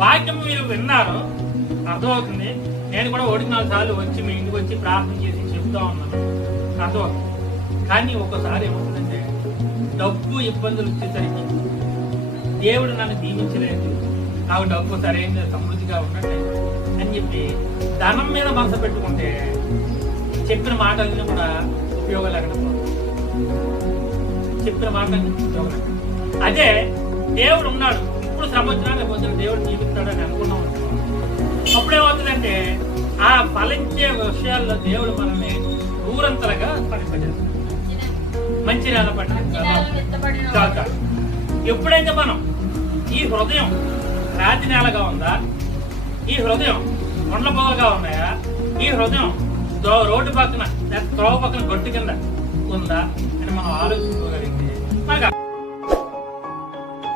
వాక్యం మీరు విన్నారు, అర్థమవుతుంది. నేను కూడా 1-4 సార్లు వచ్చి మీ ఇంటికి వచ్చి ప్రార్థన చేసి చెప్తా ఉన్నాను, అర్థమవుతుంది. కానీ ఒక్కసారి ఏమవుతుందంటే డబ్బు ఇబ్బందులు వచ్చేసరికి దేవుడు నన్ను దీవించలేదు, నాకు డబ్బు సరైన సమృద్ధిగా ఉండట్లేదు అని చెప్పి ధనం మీద మనసు పెట్టుకుంటే చెప్పిన మాటలన్నీ కూడా ఉపయోగం లేకుండా చెప్పిన మాటలన్నీ ఉపయోగం లేకుండా. అదే దేవుడు ఉన్నాడు, ఇప్పుడు సంవత్సరాల పొద్దున దేవుడు జీవిస్తాడు అని అనుకున్నాం. అప్పుడేమవుతుందంటే ఆ ఫలించే విషయాల్లో దేవుడు మనల్ని ఊరంతలుగా ఫలింపజేస్తాడు. మంచి నేల పట్టిన ఎప్పుడైతే మనం ఈ హృదయం రాతి నేలగా ఉందా, ఈ హృదయం కొండల పొగలుగా ఉన్నాయా, ఈ హృదయం రోడ్డు పక్కన త్రోవ పక్కన గొట్టు కింద ఉందా అని మనం ఆలోచించుకోగలిగితే మనకు